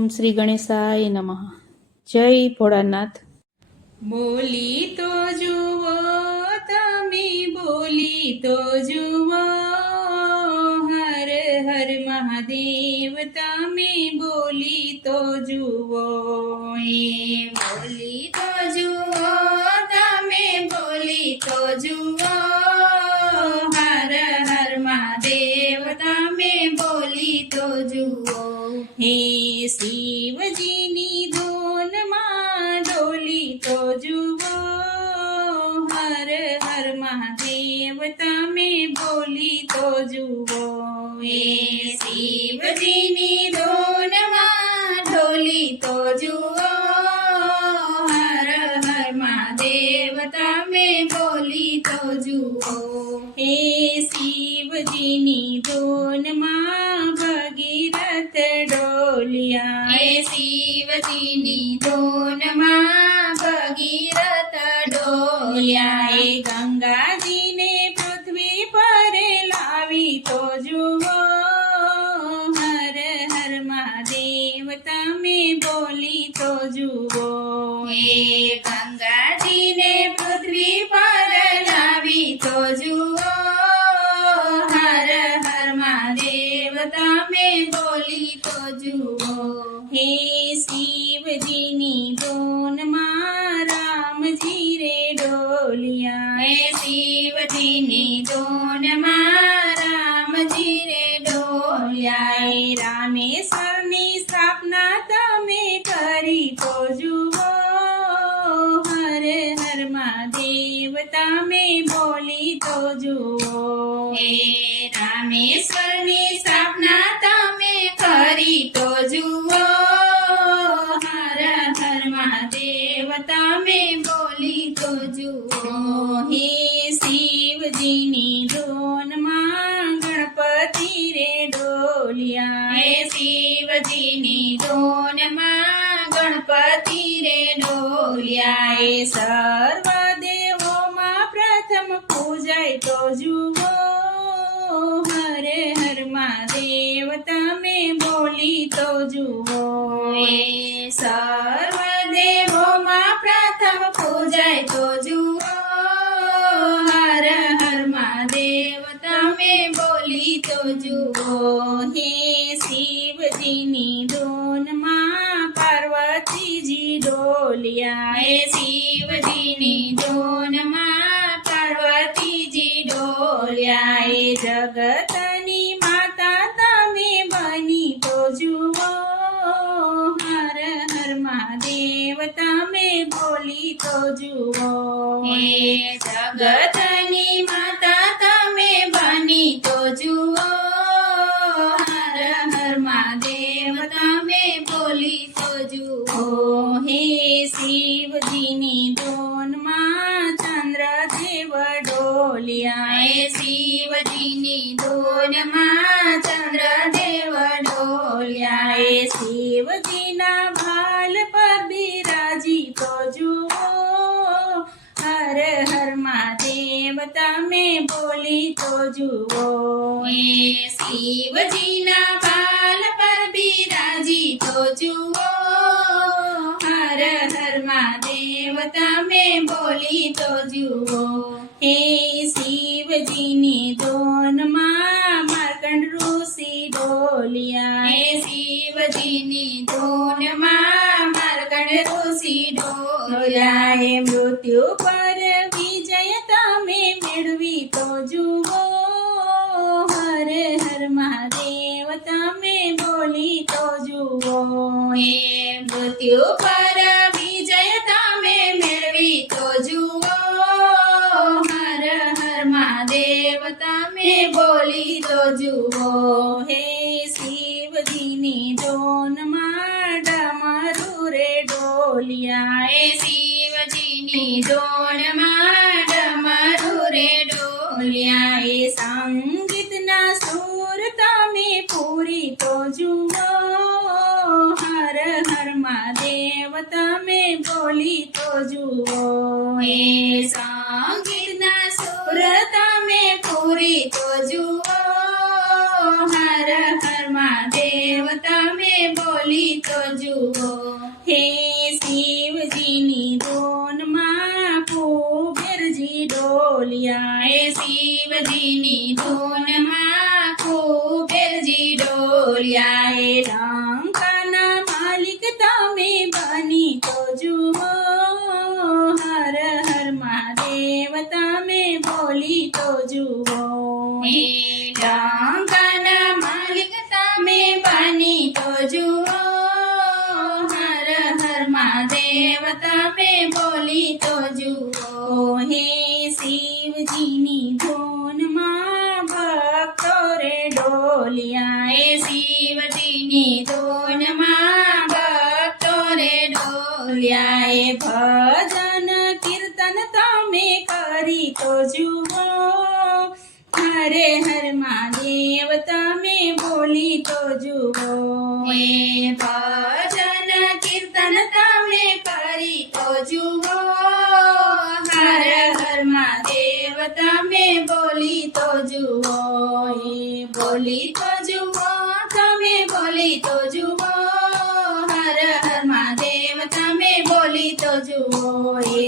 ઓમ શ્રી ગણેશાય નમઃ. જય ભોળાનાથ. બોલી તો જુઓ તમે, બોલી તો જુઓ, હર હર મહાદેવ તમે બોલી તો જુઓ. બોલી તો જુઓ તમે, બોલી તો જુઓ, હર હર મહાદેવ તમે બોલી તો જુઓ. હે શિવજીની ધૂનમાં ડોલી તો જુઓ, હર હર મહાદેવ તમે બોલી તો જુઓ. હે શિવજીની ધૂનમાં ડોલી તો જુઓ, હર હર મહાદેવ તમે બોલી તો જુઓ. હે શિવજીની ધૂનમાં ભગીરથ ડોલિયા, હે શિવજીની ધૂનમાં ભગીરથ ડોલિયા. હે ગંગાજીને પૃથ્વી પર લાવી તો જુઓ, હર હર મહાદેવ તમે બોલી તો જુઓ. હે ગંગાજીને પૃથ્વી પર લાવી તો જુઓ, હર હર મહાદેવ તમે બોલી તો જુઓ. હે શિવજીની ધૂનમાં રામજી રે ડોલિયા, હે શિવજીની ધૂનમાં રામજી રે ડોલિયા. હે રામેશ્વરની સ્થાપના તમે કરી તો જુઓ, હર હર મહાદેવ તમે બોલી તો જુઓ. હે રામેશ્વરની સ્થાપના તમે કરી તો જુઓ, હર હર મહાદેવ તમે બોલી તો જુઓ. હે શિવજીની ધૂનમાં ગણપતિ રે ડોલિયા, હે શિવજીની ધૂનમાં ગણપતિ રે ડોલિયા. હે સર્વ દેવોમાં પ્રથમ પૂજાય તો જુઓ, હર હર મહાદેવ તમે બોલી તો જુઓ. હે સર્વ દેવોમાં પ્રથમ પૂજાય તો જુઓ, હર હર મહાદેવ તમે બોલી તો જુઓ. હે શિવજીની ધૂનમાં પાર્વતીજી ડોલિયા, હે શિવજીની ધૂનમાં પાર્વતીજી ડોલિયા. હે જગતની માતા તમે બની તો જુઓ, હર હર મહાદેવ તમે બોલી તો જુઓ. હે જગતની માતા તમે બની તો જુઓ, હર હર મહાદેવ તમે બોલી તો જુઓ. હે શિવજીની ધૂનમાં ચંદ્રદેવ ડોલિયા, હે શિવજીની ધૂનમાં ચંદ્રદેવ ડોલિયા. હે શિવજીના ભાલ પર બિરાજી તો જુઓ, હર હર મહાદેવ તમે બોલી તો જુઓ. હે શિવજીના ભાલ પર બિરાજી તો જુઓ, હર હર મહાદેવ તમે બોલી તો જુઓ. હે શિવજીની ધૂનમાં માર્કંડ ઋષિ ડોલિયા, હે શિવજીની ધૂનમાં માર્કંડ ઋષિ ડોલિયા. હે મૃત્યુ પર વિજય તમે મેળવી તો જુઓ, હર હર મહાદેવ તમે બોલી તો જુઓ. હે મૃત્યુ પર વિજય તમે મેળવી તો જુઓ, હર હર મહાદેવ તમે બોલી તો જુઓ. હે શિવજીની ધૂનમાં ડમરુ રે ડોલિયા, હે શિવજીની ધૂનમાં ડમરુ રે ડોલિયા. હે સંગીતના સુર તમે પૂરી તો જુઓ, હર હર મહાદેવ તમે બોલી તો જુઓ. હે સંગીતના સુર તમે પૂરી તો જુઓ, હર હર મહાદેવ તમે બોલી બોલી તો જુઓ હે શિવજીની ધૂનમાં કુબેરજી ડોલિયા હે શિવજીની ધૂનમાં કુબેરજી ડોલિયા હે લંકાના માલિક તમે બની તો જુઓ હર હર મહાદેવ તમે બોલી તો જુઓ હે લંકાના માલિક તમે બની તો જુઓ હર હર મહાદેવ તમે બોલી તો જુઓ હે શિવજીની ધૂનમાં ભક્તો રે ડોલિયા હે શિવજીની ધૂનમાં ભક્તો રે ડોલિયા હે ભજન કીર્તન તમે કરી તો જુઓ હરે હર મહાદેવ તમે બોલી તો જુઓ હે ભજન કીર્તન તમે કરી તો જુઓ હર હર મહાદેવ તમે બોલી તો જુઓ હે બોલી તો જુઓ તમે બોલી તો જુઓ હર હર મહાદેવ તમે બોલી તો જુઓ હે